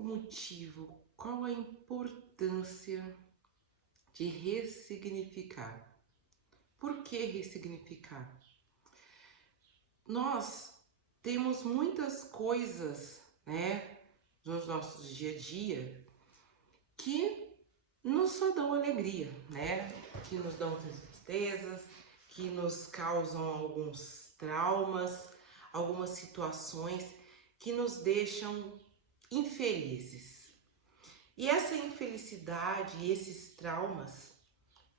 o motivo, qual a importância de ressignificar? Por que ressignificar? Nós temos muitas coisas, né, nos nossos dia a dia que nos só dão alegria, né? Que nos dão tristezas, que nos causam alguns traumas, algumas situações que nos deixam infelizes. E essa infelicidade e esses traumas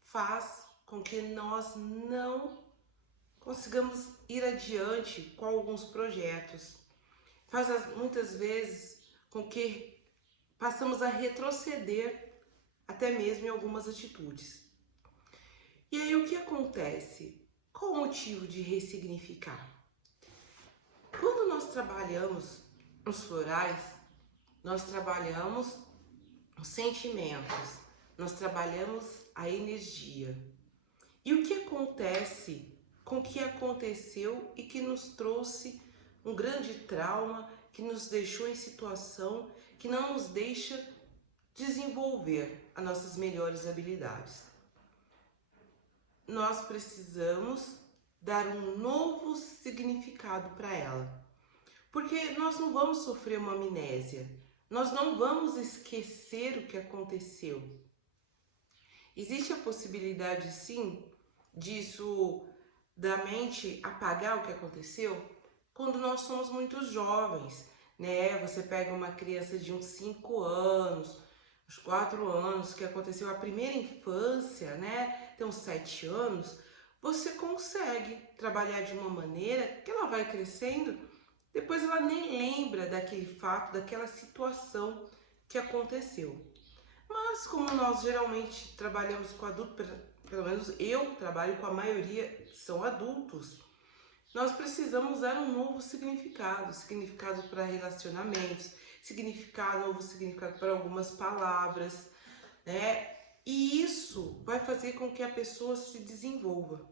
faz com que nós não consigamos ir adiante com alguns projetos. Faz muitas vezes com que passamos a retroceder até mesmo em algumas atitudes. E aí o que acontece? Qual o motivo de ressignificar? Quando nós trabalhamos os florais, nós trabalhamos os sentimentos, nós trabalhamos a energia. E o que acontece com o que aconteceu e que nos trouxe um grande trauma, que nos deixou em situação que não nos deixa desenvolver as nossas melhores habilidades. Nós precisamos dar um novo significado para ela, porque nós não vamos sofrer uma amnésia, nós não vamos esquecer o que aconteceu. Existe a possibilidade, sim, disso da mente apagar o que aconteceu quando nós somos muito jovens, né? Você pega uma criança de uns 5 anos, uns 4 anos, que aconteceu a primeira infância, né? Tem uns 7 anos, você consegue trabalhar de uma maneira que ela vai crescendo, depois ela nem lembra daquele fato, daquela situação que aconteceu. Mas como nós geralmente trabalhamos com adultos, pelo menos eu trabalho com a maioria, são adultos, nós precisamos dar um novo significado, significado para relacionamentos, novo significado para algumas palavras, né? E isso vai fazer com que a pessoa se desenvolva.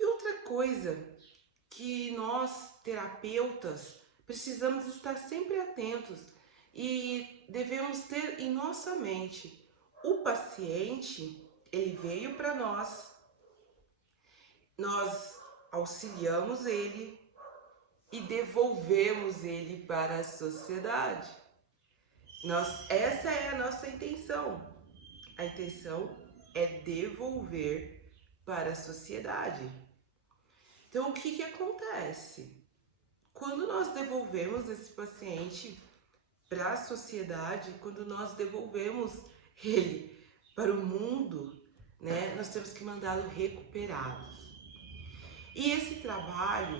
E outra coisa que nós, terapeutas, precisamos estar sempre atentos e devemos ter em nossa mente. O paciente, ele veio para nós auxiliamos ele e devolvemos ele para a sociedade. Essa é a nossa intenção. A intenção é devolver para a sociedade. Então, o que acontece? Quando nós devolvemos esse paciente para a sociedade, quando nós devolvemos ele para o mundo, né, nós temos que mandá-lo recuperado. E esse trabalho,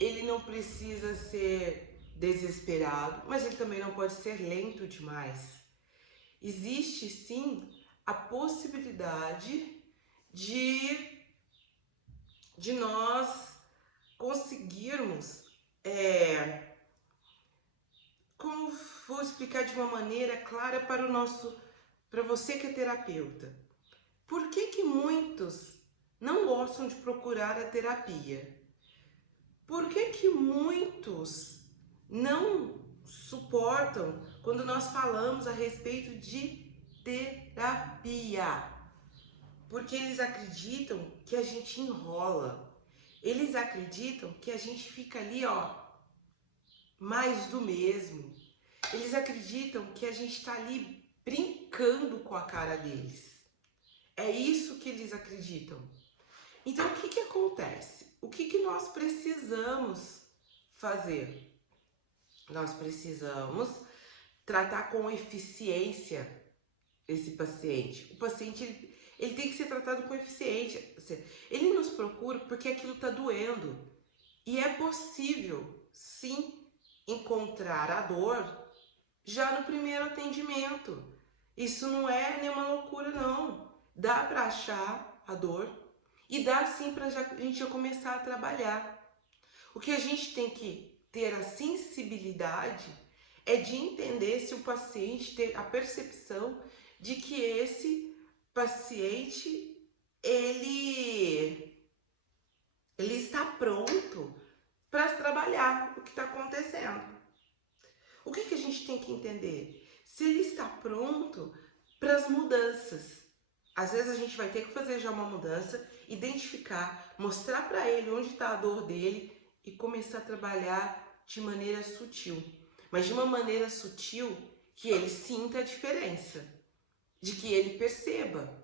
ele não precisa ser desesperado, mas ele também não pode ser lento demais. Existe sim a possibilidade de nós conseguirmos, como vou explicar de uma maneira clara para você que é terapeuta. Por que muitos não gostam de procurar a terapia? Por que muitos não suportam quando nós falamos a respeito de terapia? Porque eles acreditam que a gente enrola. Eles acreditam que a gente fica ali, mais do mesmo. Eles acreditam que a gente está ali brincando com a cara deles. É isso que eles acreditam. Então, o que acontece? O que nós precisamos fazer? Nós precisamos tratar com eficiência esse paciente. O paciente, ele tem que ser tratado com eficiência. Ele nos procura porque aquilo está doendo. E é possível, sim, encontrar a dor já no primeiro atendimento. Isso não é nenhuma loucura, não. Dá para achar a dor e dá sim para a gente já começar a trabalhar. O que a gente tem que ter a sensibilidade é de entender se o paciente tem a percepção de que esse paciente ele está pronto para trabalhar o que está acontecendo. O que a gente tem que entender? Se ele está pronto para as mudanças. Às vezes a gente vai ter que fazer já uma mudança, identificar, mostrar para ele onde está a dor dele e começar a trabalhar de maneira sutil. Mas de uma maneira sutil que ele sinta a diferença, de que ele perceba.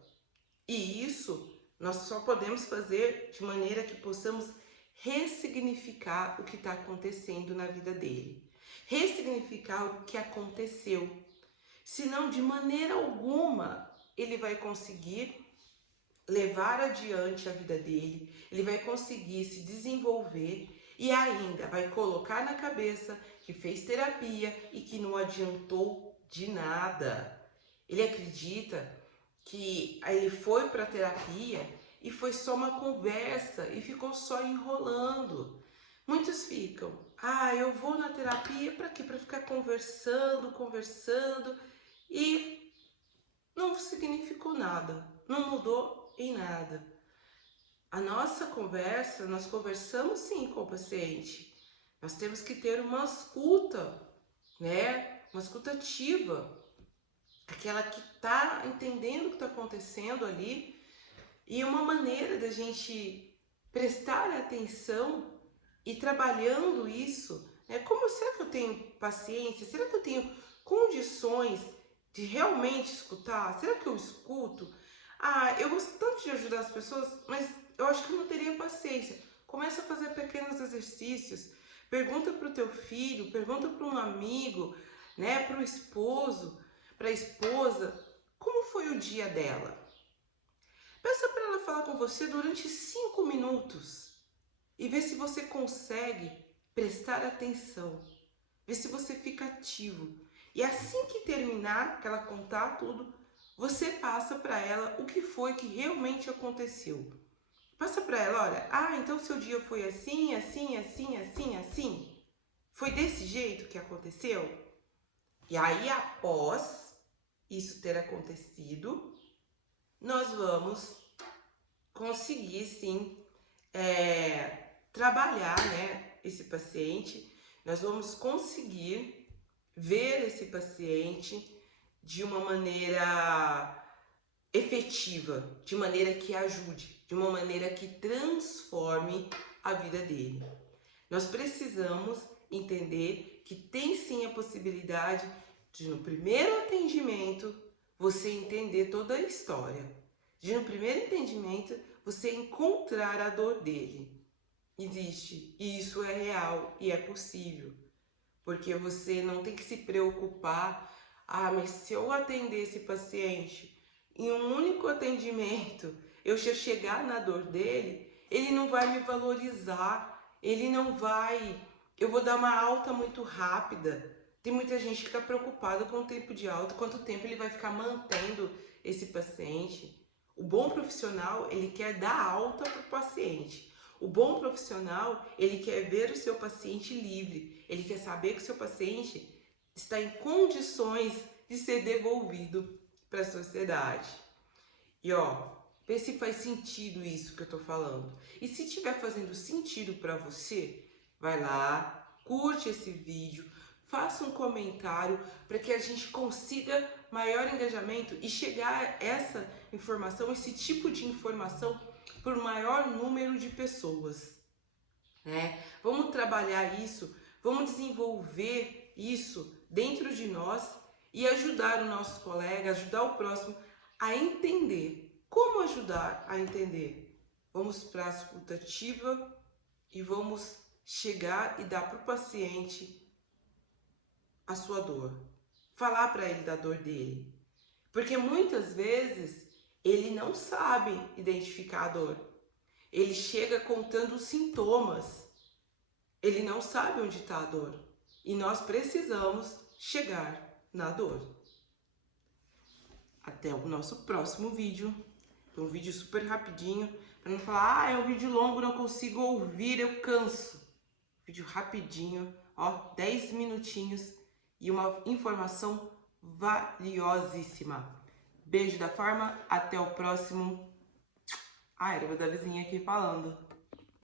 E isso nós só podemos fazer de maneira que possamos ressignificar o que está acontecendo na vida dele. Ressignificar o que aconteceu. Senão, de maneira alguma, ele vai conseguir levar adiante a vida dele, ele vai conseguir se desenvolver e ainda vai colocar na cabeça que fez terapia e que não adiantou de nada. Ele acredita que ele foi para a terapia e foi só uma conversa e ficou só enrolando. Muitos ficam, eu vou na terapia para quê? Para ficar conversando e não significou nada, não mudou em nada. A nossa conversa, nós conversamos sim com o paciente. Nós temos que ter uma escuta, né? Uma escuta ativa. Aquela que está entendendo o que está acontecendo ali. E uma maneira da gente prestar atenção e trabalhando isso, né? Será que eu tenho paciência? Será que eu tenho condições de realmente escutar? Será que eu escuto? Eu gosto tanto de ajudar as pessoas, mas eu acho que eu não teria paciência. Começa a fazer pequenos exercícios. Pergunta para o teu filho, pergunta para um amigo, né? Para o esposo, para a esposa, como foi o dia dela? Peça para ela falar com você durante 5 minutos e vê se você consegue prestar atenção, vê se você fica ativo. E assim que terminar, que ela contar tudo, você passa para ela o que foi que realmente aconteceu. Passa para ela, olha, então seu dia foi assim. Foi desse jeito que aconteceu? E aí, após isso ter acontecido, nós vamos conseguir sim trabalhar, né, esse paciente. Nós vamos conseguir ver esse paciente de uma maneira efetiva, de maneira que ajude, de uma maneira que transforme a vida dele. Nós precisamos entender que tem sim a possibilidade de no primeiro atendimento você entender toda a história, de no primeiro entendimento você encontrar a dor dele. Existe, e isso é real e é possível, porque você não tem que se preocupar, mas se eu atender esse paciente em um único atendimento, eu chegar na dor dele, ele não vai me valorizar, eu vou dar uma alta muito rápida. Tem muita gente que está preocupada com o tempo de alta, quanto tempo ele vai ficar mantendo esse paciente. O bom profissional, ele quer dar alta para o paciente. O bom profissional, ele quer ver o seu paciente livre. Ele quer saber que o seu paciente está em condições de ser devolvido para a sociedade. E vê se faz sentido isso que eu estou falando. E se estiver fazendo sentido para você, vai lá, curte esse vídeo, faça um comentário para que a gente consiga maior engajamento e chegar a essa informação, esse tipo de informação para o maior número de pessoas, né? Vamos trabalhar isso, vamos desenvolver isso dentro de nós e ajudar o nosso colega, ajudar o próximo a entender. Como ajudar a entender? Vamos para a escuta ativa e vamos chegar e dar para o paciente a sua dor. Falar para ele da dor dele. Porque muitas vezes ele não sabe identificar a dor. Ele chega contando os sintomas. Ele não sabe onde está a dor. E nós precisamos chegar na dor. Até o nosso próximo vídeo. Um vídeo super rapidinho. Para não falar, é um vídeo longo, não consigo ouvir, eu canso. Vídeo rapidinho, 10 minutinhos e uma informação valiosíssima. Beijo da Forma, até o próximo. Era da vizinha aqui falando.